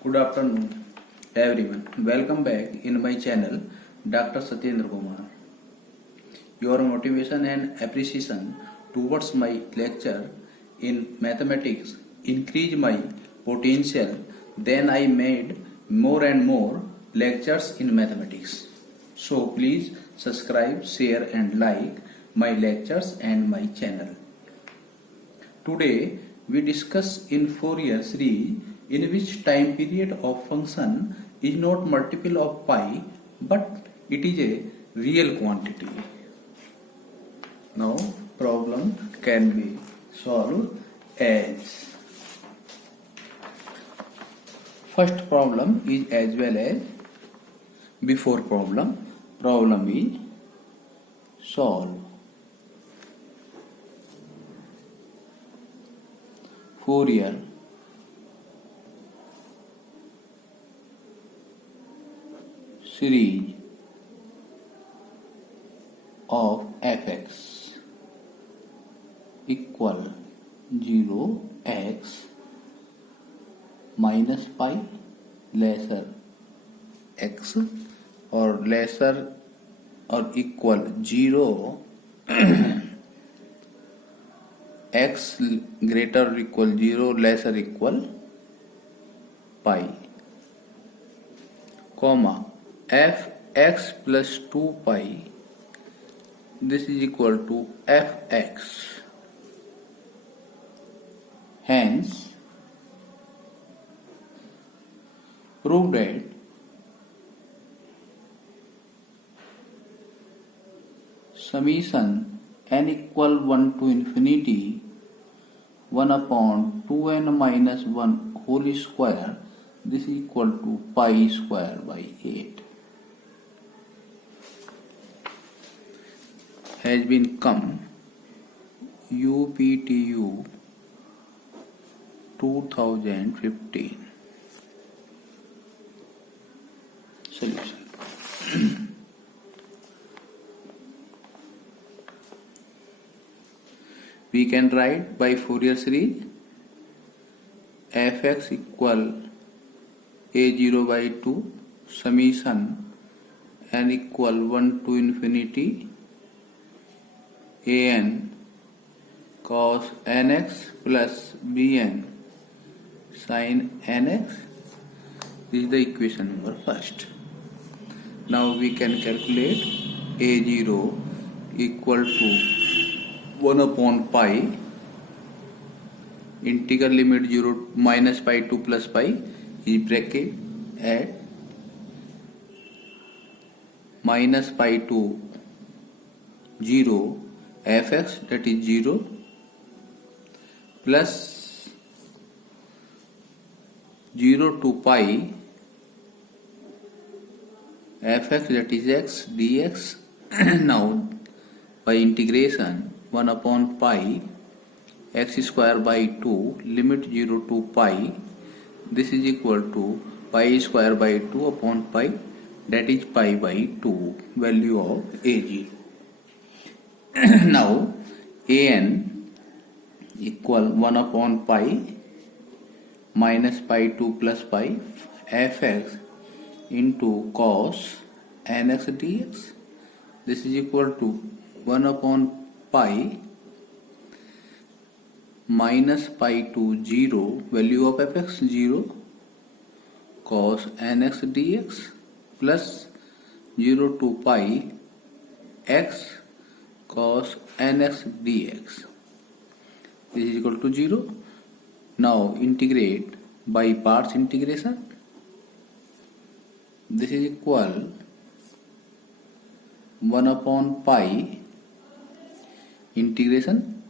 Good afternoon, everyone. Welcome back in my channel, Dr. Satyendra Kumar. Your motivation and appreciation towards my lecture in mathematics increase my potential. Then I made more and more lectures in mathematics. So please subscribe, share and like my lectures and my channel. Today we discuss in Fourier series in which time period of function is not multiple of pi but it is a real quantity. Now problem can be solved as first problem is as well as before problem. Problem is solve Fourier series of fx equal 0x minus pi lesser x or lesser or equal 0 x greater or equal 0 lesser equal pi comma fx plus 2 pi this is equal to fx. Hence prove that summation n equal 1 to infinity 1 upon 2n minus 1 whole square this is equal to pi square by 8 has been come UPTU 2015 solution. We can write by Fourier series fx equal a0 by 2 summation n equal 1 to infinity an cos nx plus bn sin nx. This is the equation number first. Now we can calculate a0 equal to 1 upon pi integral limit 0 minus pi to plus pi is bracket at minus pi to 0 fx that is 0 plus 0 to pi fx that is x dx. Now by integration 1 upon pi x square by 2 limit 0 to pi this is equal to pi square by 2 upon pi that is pi by 2 value of ag. Now an equal 1 upon pi minus pi 2 plus pi fx into cos nx dx this is equal to 1 upon pi minus pi to 0 value of fx 0 cos nx dx plus 0 to pi x cos nx dx this is equal to 0. Now integrate by parts integration this is equal 1 upon pi integration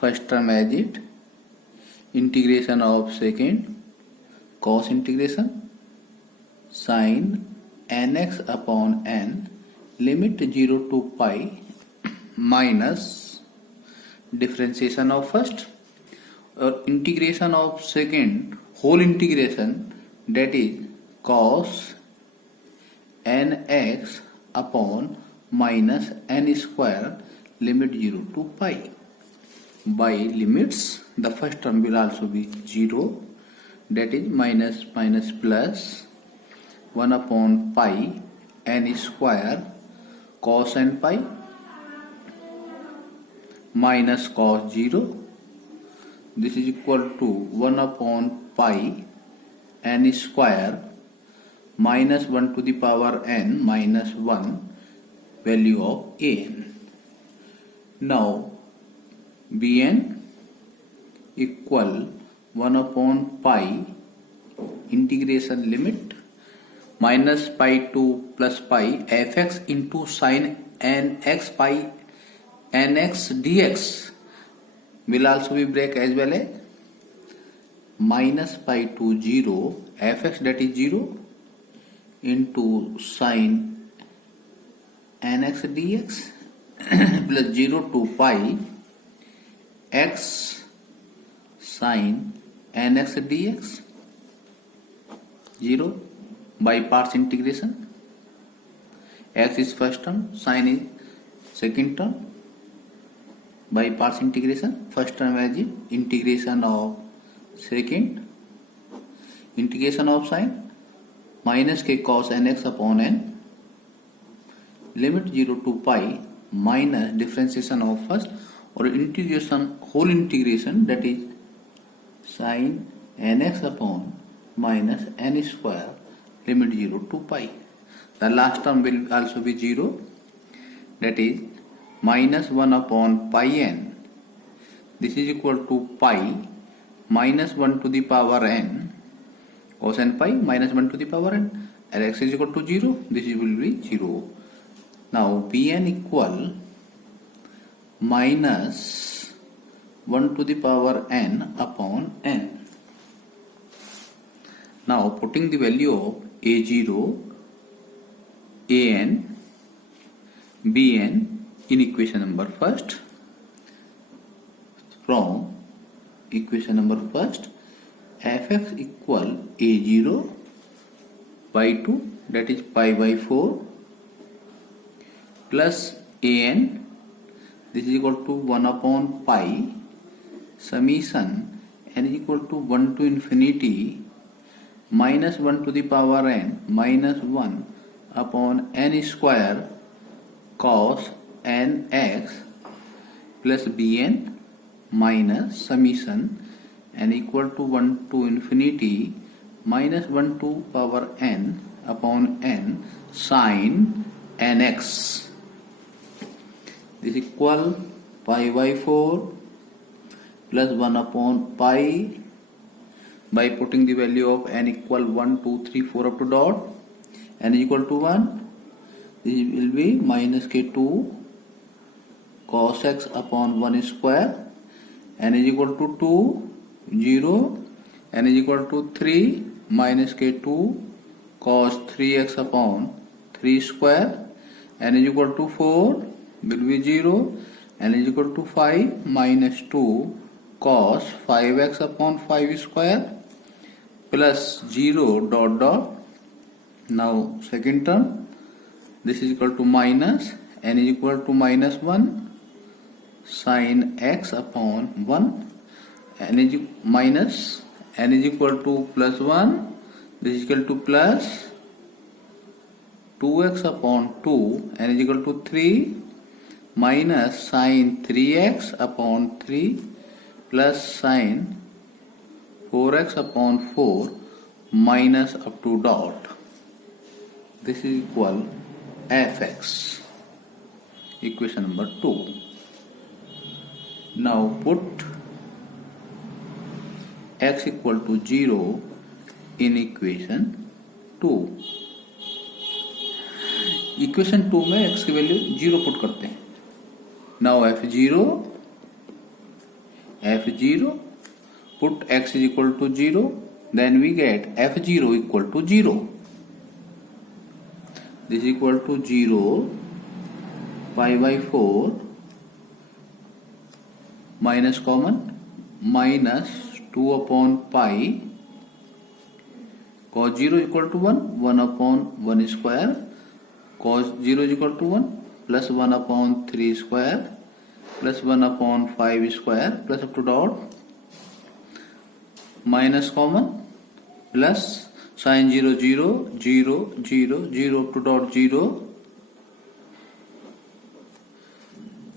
first term as it integration of second cos integration sin nx upon n limit 0 to pi minus differentiation of first or integration of second whole integration that is cos nx upon minus n square limit 0 to pi. By limits, the first term will also be 0. that is minus minus plus 1 upon pi n square cos n pi minus cos 0. This is equal to 1 upon pi n square minus 1 to the power n minus 1 value of an. Now bn equal 1 upon pi integration limit minus pi to plus pi fx into sin nx pi nx dx will also be break as well as minus pi to 0 fx, that is 0, into sin nx dx plus 0 to pi x sin nx dx 0 by parts integration. X is first term, sin is second term. By parts integration, first term as integration of second, integration of sin minus k cos nx upon n, limit 0 to pi minus differentiation of first or integration, whole integration, that is sin nx upon minus n square, limit 0 to pi. The last term will also be 0, that is minus 1 upon pi n. This is equal to pi minus 1 to the power n cos n pi minus 1 to the power n, and x is equal to 0. This will be 0. Now bn equal minus 1 to the power n upon n. Now putting the value of a0, an, bn in equation number first, from equation number first, fx equal a0 by 2, that is pi by 4, plus an, this is equal to 1 upon pi summation n is equal to 1 to infinity minus 1 to the power n minus 1 upon n square cos nx plus bn minus summation n equal to 1 to infinity minus 1 to power n upon n sin nx. This equal pi by 4 plus 1 upon pi. By putting the value of n equal 1, 2, 3, 4 up to dot, n is equal to 1, this will be minus k2 cos x upon 1 square, n is equal to 2, 0, n is equal to 3 minus k2 cos 3x upon 3 square, n is equal to 4, will be 0, n is equal to 5 minus 2 cos 5x upon 5 square plus 0 dot dot. Now second term, this is equal to minus n is equal to minus 1 sin x upon 1, n is minus n is equal to plus 1, this is equal to plus 2x upon 2, n is equal to 3 minus sin 3x upon 3 plus sin 4x upon 4 minus up to dot. This is equal fx, equation number 2. Now put x equal to 0 in equation 2. Equation 2 में x की value 0 put करते हैं. Now f0 put x is equal to 0, then we get f0 equal to 0. This is equal to 0 pi by 4 minus common minus 2 upon pi cos 0 is equal to 1, 1 upon 1 square, cos 0 is equal to 1 plus 1 upon 3 square plus 1 upon 5 square plus up to dot minus common plus sin 0 0 0 0 0 up to dot 0.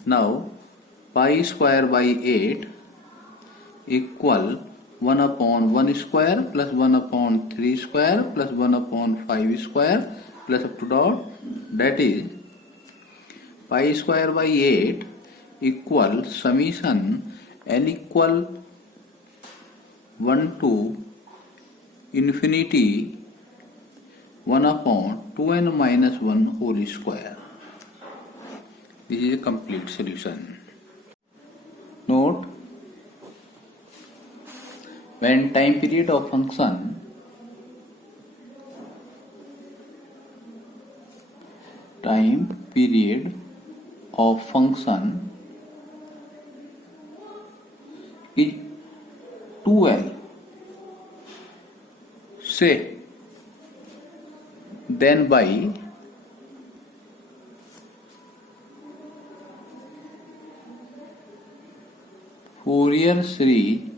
Now pi square by 8 equal 1 upon 1 square plus 1 upon 3 square plus 1 upon 5 square plus up to dot, that is pi square by 8 equal summation n equal 1 to infinity 1 upon 2n minus 1 whole square. This is a complete solution. Note, when time period of function is 2L, say, then by Fourier series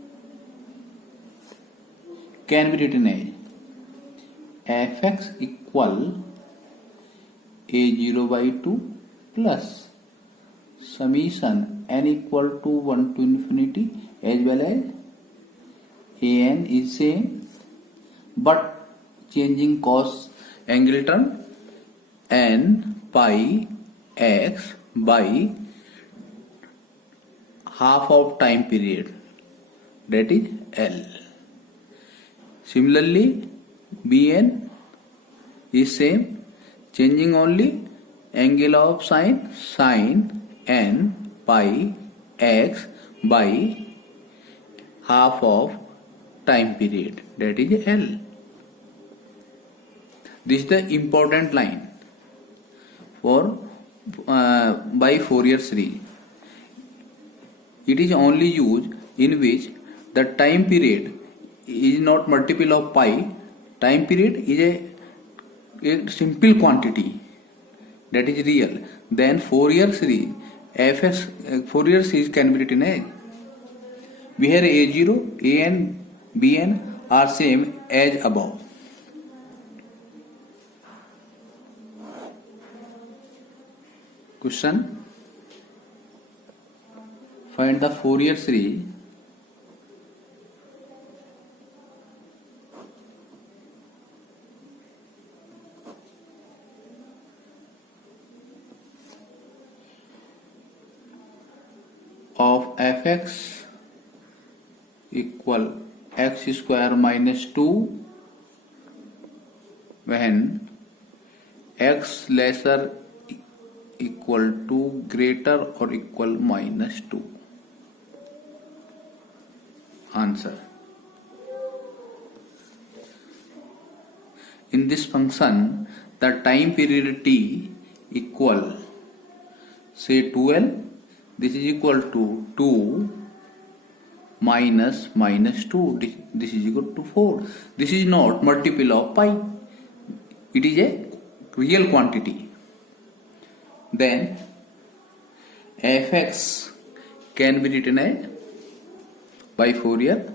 can be written as fx equal a0 by 2 plus summation n equal to 1 to infinity, as well as an is same but changing cos angle term, n pi x by half of time period, that is L. Similarly, Bn is same, changing only angle of sin n pi x by half of time period, that is L. This is the important line for by Fourier series. It is only used in which the time period is not multiple of pi. Time period is a simple quantity that is real. Then Fourier series Fourier series can be written as, where a0, an, bn are same as above. Question: find the Fourier series of fx equal x square minus 2 when x lesser equal to greater or equal minus 2. Answer: in this function the time period t equal, say, 2L. This is equal to 2 minus 2. This is equal to 4. This is not multiple of pi. It is a real quantity. Then fx can be written as, by Fourier,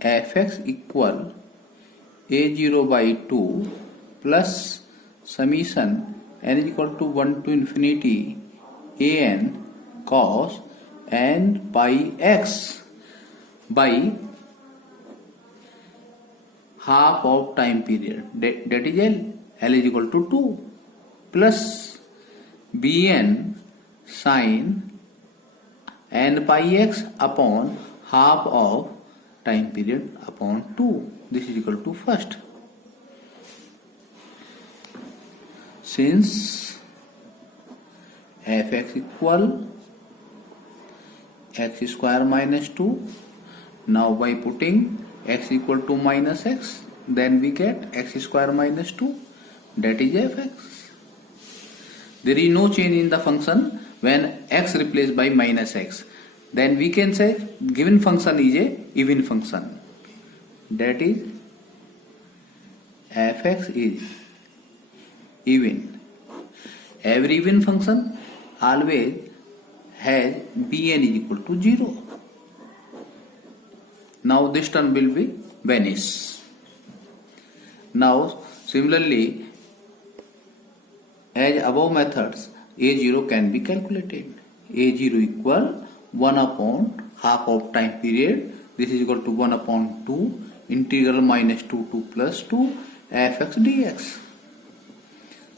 fx equal a0 by 2 plus summation n is equal to 1 to infinity an cos n pi x by half of time period, that is L. L is equal to 2 plus bn sin n pi x upon half of time period upon 2. This is equal to first. Since fx equal x square minus 2, now by putting x equal to minus x, then we get x square minus 2, that is fx. There is no change in the function when x replaced by minus x. Then we can say given function is a even function, that is fx is even. Every even function always has bn is equal to 0. Now this term will be vanish. Now similarly, as above methods, A0 can be calculated. A0 equal 1 upon half of time period. This is equal to 1 upon 2 integral minus 2 plus 2 fx dx.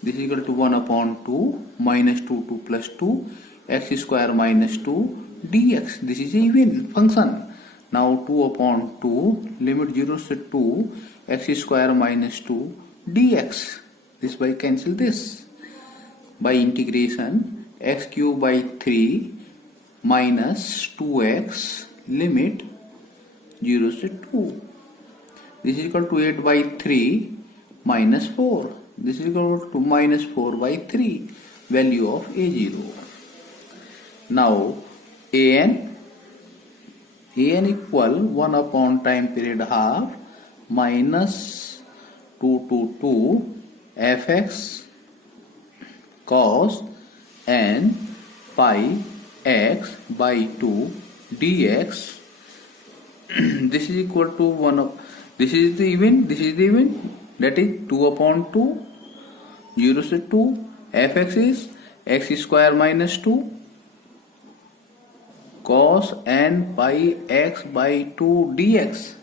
This is equal to 1 upon 2 minus 2 plus 2 x square minus 2 dx. This is a even function. Now 2 upon 2 limit 0 to 2 x square minus 2 dx. This by cancel this. By integration x cube by 3 minus 2x limit 0 to 2. This is equal to 8 by 3 minus 4. This is equal to minus 4 by 3. Value of A0. Now an equal 1 upon time period half minus 2 to 2 fx cos n pi x by 2 dx. This is equal to 1 of, this is the even, that is 2 upon 2 0 to 2 fx is x square minus 2 cos n pi x by 2 dx.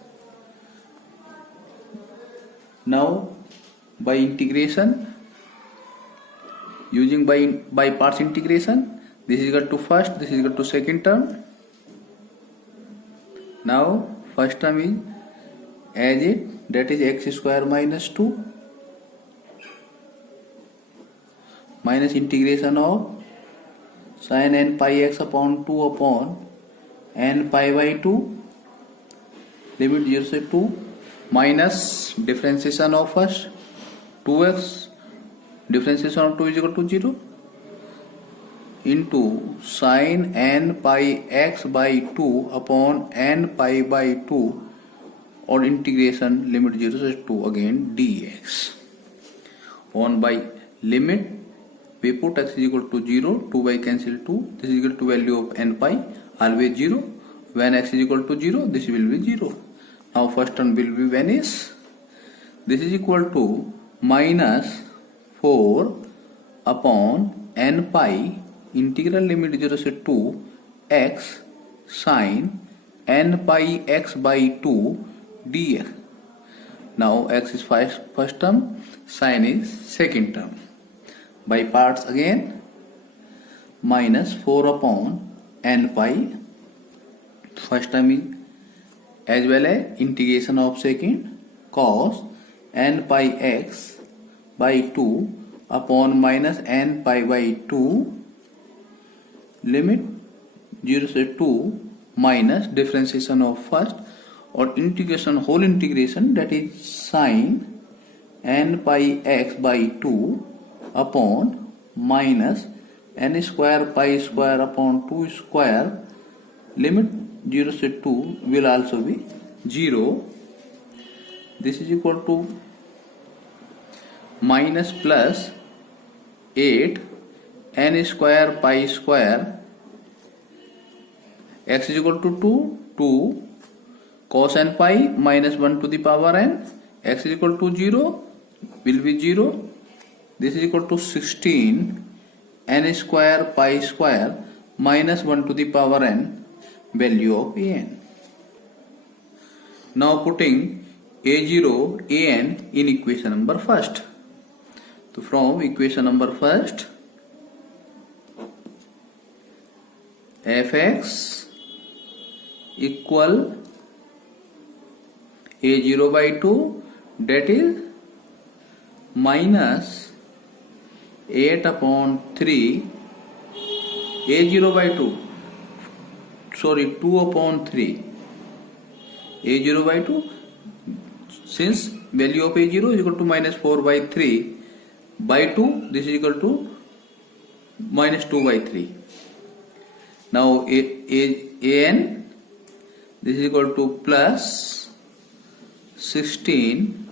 Now by integration, using by parts integration, this is equal to first, this is equal to second term. Now first term is as it, that is x square minus 2 minus integration of sin n pi x upon 2 upon n pi by 2 limit 0 to 2 minus differentiation of first 2x, differentiation of 2 is equal to 0 into sin n pi x by 2 upon n pi by 2 or integration limit 0 to 2 again dx. On by limit we put x is equal to 0, 2 by cancel 2, this is equal to value of n pi always 0. When x is equal to 0, this will be 0. Now first term will be vanish. This is equal to minus 4 upon n pi integral limit 0 to 2 x sin n pi x by 2 dx. Now x is first term, sin is second term. By parts again, minus 4 upon n pi, first term is as well as integration of second cos n pi x by 2 upon minus n pi by 2 limit 0 to 2 minus differentiation of first or integration, whole integration, that is sin n pi x by 2 upon minus n square pi square upon 2 square limit 0 to 2 will also be 0. This is equal to minus plus 8 n square pi square x is equal to 2 cos n pi minus 1 to the power n, x is equal to 0 will be 0. This is equal to 16 n square pi square minus 1 to the power n, value of an. Now putting a0 an in equation number first. So from equation number first, fx equal a0 by 2, that is minus 8 upon 3 a0 by 2, sorry 2 upon 3 a0 by 2, since value of a0 is equal to minus 4 by 3 by 2, this is equal to minus 2 by 3. Now an, this is equal to plus 16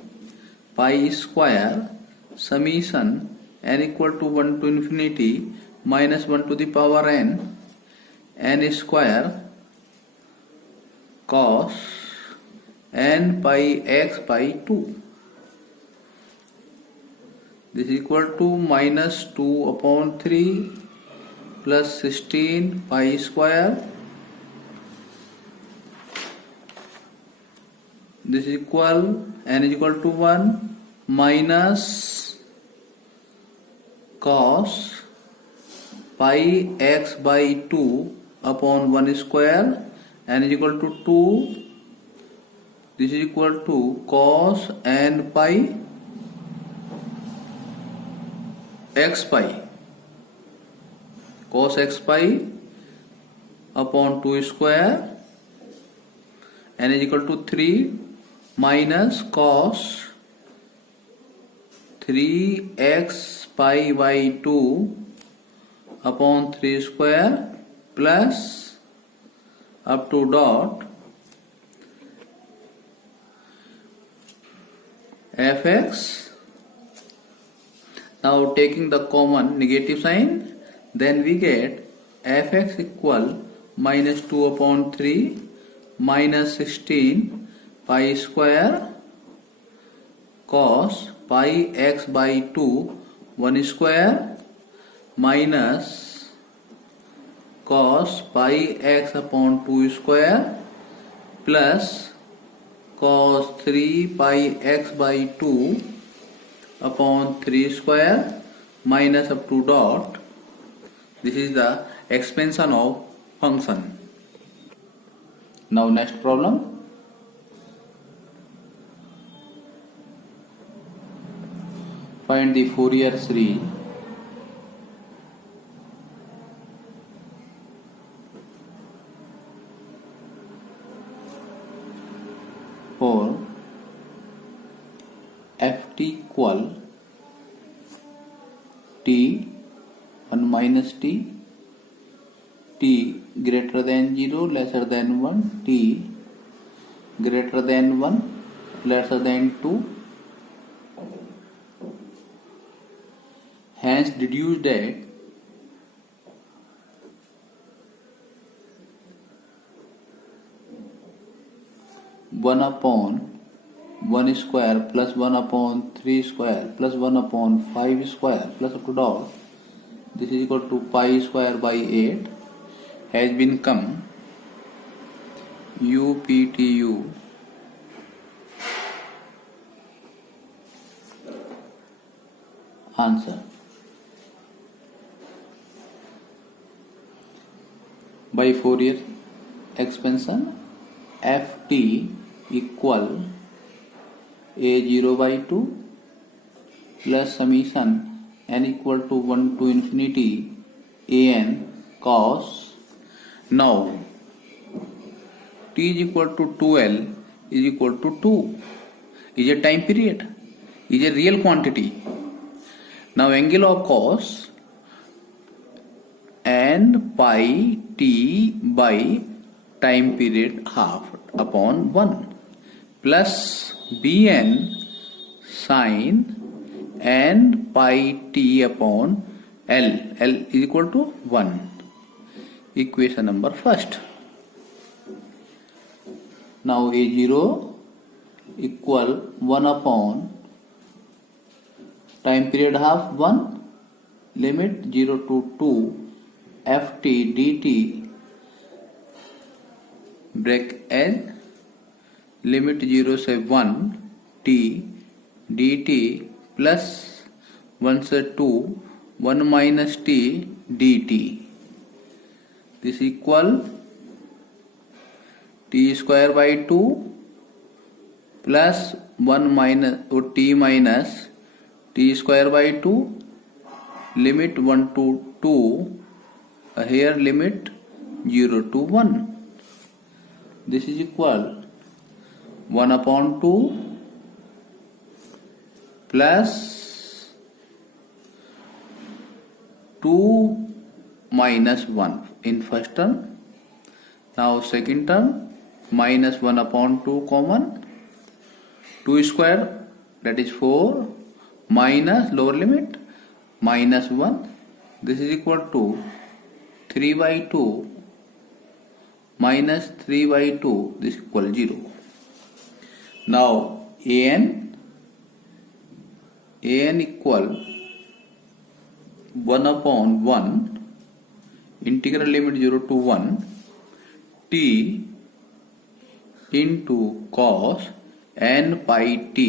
pi square summation n equal to 1 to infinity minus 1 to the power n square cos n pi x by 2. This is equal to minus 2 upon 3 plus 16 pi square. This is equal, n is equal to 1 minus cos pi x by 2 upon 1 square, n is equal to 2. This is equal to cos n pi x pi, cos x pi upon 2 square, n is equal to 3 minus cos 3x pi by 2 upon 3 square plus up to dot fx. Now taking the common negative sign, then we get fx equal minus 2 upon 3 minus 16 pi square cos pi x by 2 1 square minus cos pi x upon 2 square plus cos 3 pi x by 2 upon 3 square minus up to dot. This is the expansion of function. Now next problem. Find the Fourier series for ft equal t 1 minus t, t greater than 0 lesser than 1, t greater than 1 lesser than 2. Hence deduce that one upon 1 square plus 1 upon 3 square plus 1 upon 5 square plus up to dot, this is equal to pi square by 8 has been come UPTU answer. By Fourier expansion, ft equal a0 by 2 plus summation n equal to 1 to infinity an cos. Now t is equal to 2l is equal to 2 is a time period, is a real quantity. Now angle of cos and pi t by time period half upon 1 plus bn sin and pi t upon l, l is equal to 1. Equation number first. Now a0 equal 1 upon time period half 1 limit 0 to 2 ft dt break n limit 0 से 1 t dt plus 1 से 2 1 minus t dt. This equal t square by 2 plus 1 minus t minus t square by 2 limit 1 to 2 here limit 0 to 1. This is equal 1 upon 2 plus 2 minus 1 in first term. Now second term minus 1 upon 2 common, 2 square that is 4 minus lower limit minus 1. This is equal to 3 by 2 minus 3 by 2, this equal 0. Now an an equal 1 upon 1 integral limit 0 to 1 t into cos n pi t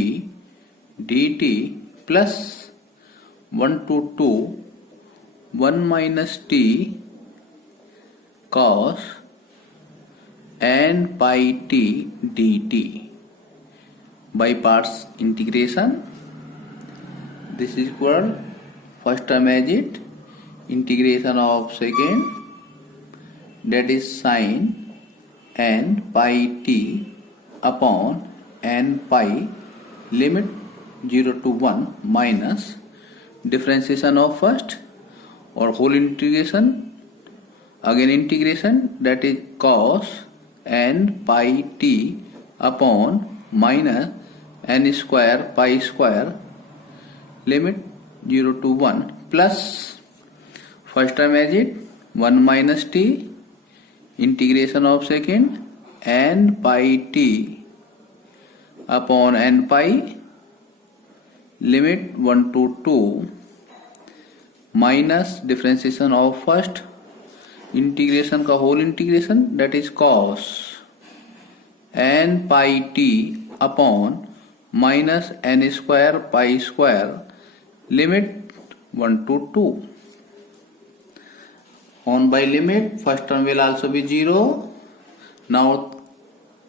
dt plus 1 to 2 1 minus t cos n pi t dt by parts integration. This is equal first term as it integration of second, that is sin n pi t upon n pi limit 0 to 1 minus differentiation of first or whole integration, again integration, that is cos n pi t upon minus n square pi square limit 0 to 1 plus first term as it 1 minus t integration of second n pi t upon n pi limit 1 to 2 minus differentiation of first integration का whole integration, that is cos n pi t upon minus n square pi square limit 1 to 2. On by limit, first term will also be 0. Now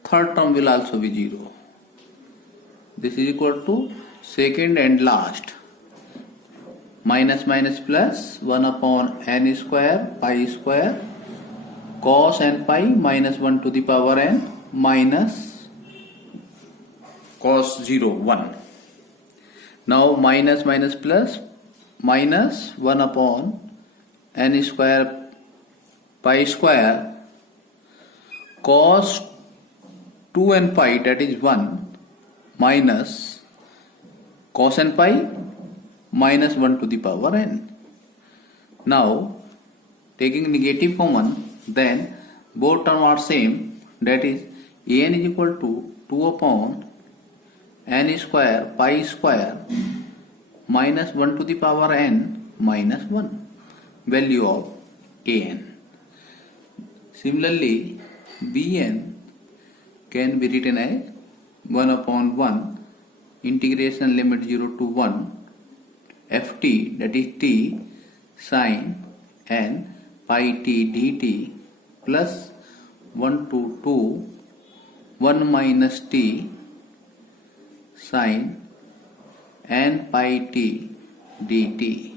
third term will also be 0. This is equal to second and last. Minus minus plus 1 upon n square pi square cos n pi minus 1 to the power n minus cos 0 1. Now minus minus plus minus 1 upon n square pi square cos 2 n pi, that is 1, minus cos n pi minus 1 to the power n. Now taking negative common, then both terms are same, that is an is equal to 2 upon n square pi square minus 1 to the power n minus 1, value of an. Similarly, bn can be written as 1 upon 1 integration limit 0 to 1 ft, that is t sin n pi t dt plus 1 to 2 1 minus t sin n pi t dt.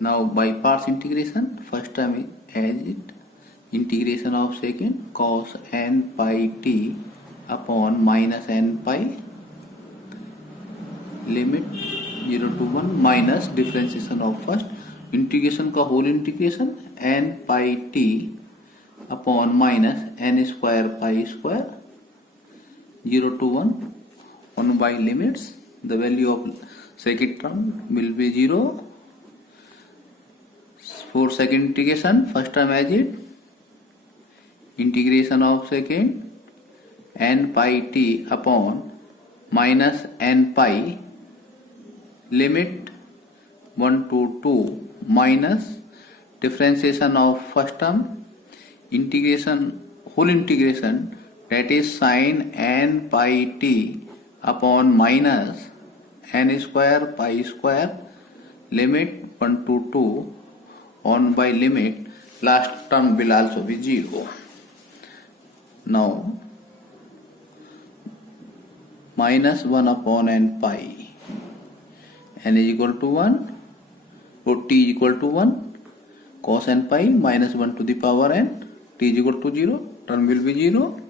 Now by parts integration, first term is as it integration of second cos n pi t upon minus n pi limit 0 to 1 minus differentiation of first integration का whole integration n pi t upon minus n square pi square 0 to 1 1 by limits, the value of second term will be 0. For second integration, first term as it integration of second n pi t upon minus n pi limit 1 to 2 minus differentiation of first term integration whole integration, that is sin n pi t upon minus n square pi square limit 1 to 2 on by limit, last term will also be 0. Now minus 1 upon n pi n is equal to 1 or t is equal to 1 cos n pi minus 1 to the power n, t is equal to 0, term will be 0.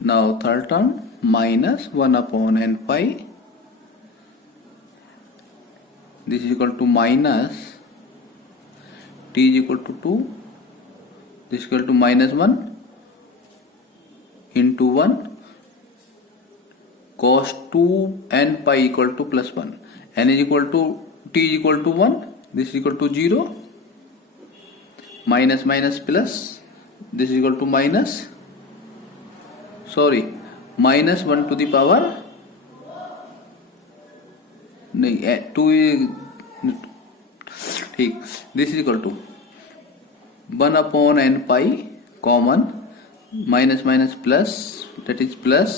Now third term minus 1 upon n pi, this is equal to minus t is equal to 2, this is equal to minus 1 into 1 cos 2 n pi equal to plus 1, n is equal to t is equal to 1, this is equal to 0, minus minus plus, this is equal to minus 1 to the power नहीं 2 ठीक, this is equal to 1 upon n pi common minus minus plus that is plus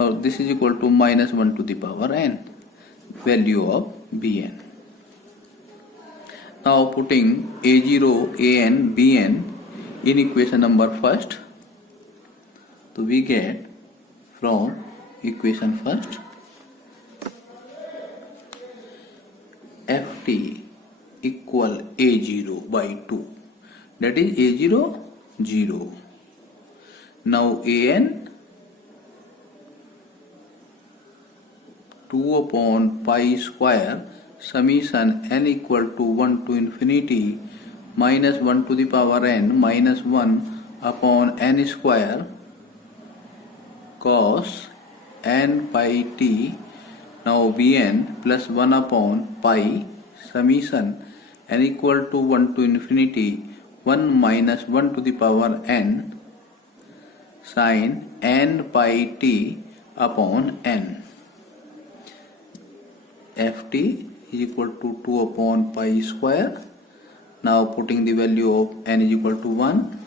और this is equal to minus 1 to the power n value of bn. Now putting a0 an bn in equation number first, so we get from equation first ft equal a0 by 2, that is a0 0. Now an 2 upon pi square summation n equal to 1 to infinity minus 1 to the power n minus 1 upon n square cos n pi t. Now bn plus 1 upon pi summation n equal to 1 to infinity 1 minus 1 to the power n sin n pi t upon n. ft is equal to 2 upon pi square. Now putting the value of n is equal to 1,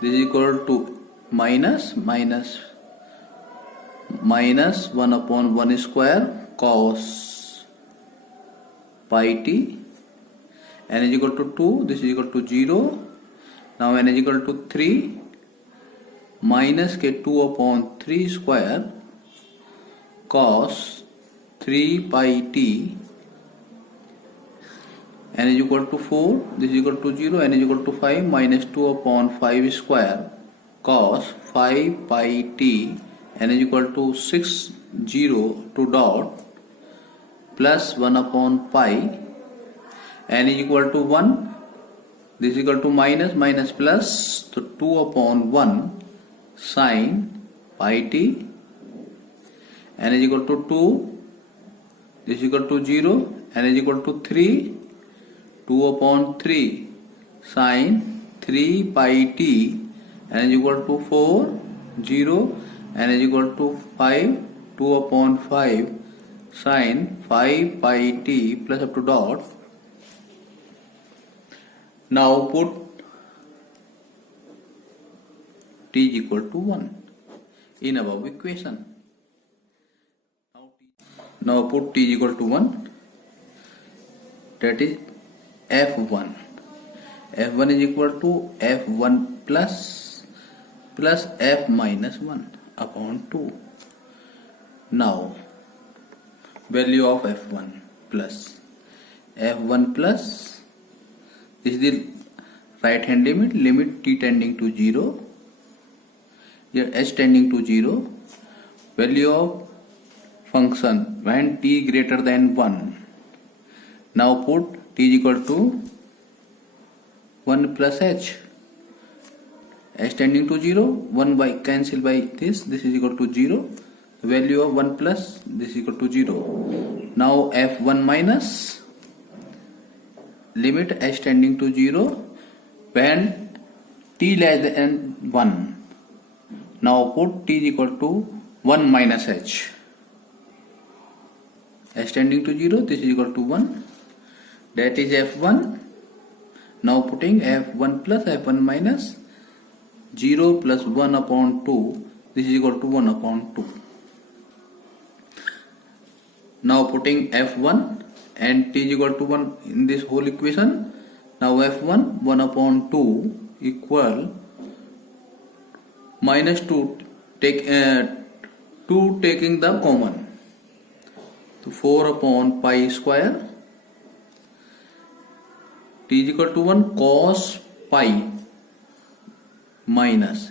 this is equal to minus 1 upon 1 square cos pi t. n is equal to 2, this is equal to 0. Now n is equal to 3 minus के 2 upon 3 square cos 3 pi t. n is equal to 4, this is equal to 0. n is equal to 5 minus 2 upon 5 square cos 5 pi t. n is equal to 6 0 to dot plus 1 upon pi. n is equal to 1, this is equal to minus plus, so 2 upon 1 sin pi t. n is equal to 2, this is equal to 0. n is equal to 3, 2 upon 3 sin 3 pi t. n is equal to 4, 0. n is equal to 5, 2 upon 5 sin 5 pi t plus up to dot. Now put t is equal to 1 in above equation. Now put t is equal to 1, that is f1. f1 is equal to f1 plus f minus 1 upon 2. Now value of f1 plus this is the right hand limit t tending to 0, here h tending to 0. Value of function when t greater than 1. Now put t is equal to 1 plus h. h tending to 0, 1 by cancel by this is equal to 0. Value of 1 plus this is equal to 0. Now f1 minus limit h tending to 0 when t less than 1. Now put t is equal to 1 minus h. h tending to 0, this is equal to 1, that is f1. Now putting f1 plus f1 minus 0 plus 1 upon 2, this is equal to 1 upon 2. Now putting f1 and t is equal to 1 in this whole equation. Now f1 1 upon 2 equal minus 2 take 2 taking the common, so 4 upon pi square. t is equal to 1 cos pi minus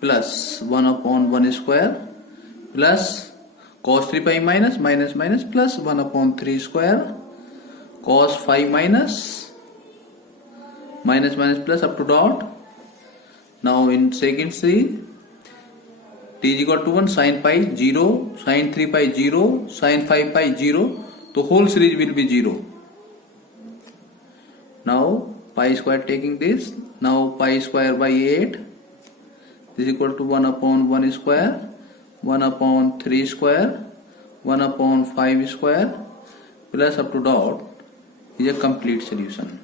plus 1 upon 1 square plus cos 3 pi minus plus 1 upon 3 square cos 5 minus plus up to dot. Now in second c t is equal to 1 sin pi 0, sin 3 pi 0, sin 5 pi 0, so whole series will be 0. Now pi square taking this, now pi square by 8, this is equal to 1 upon 1 square, 1 upon 3 square 1/5 square plus up to dot is a complete solution.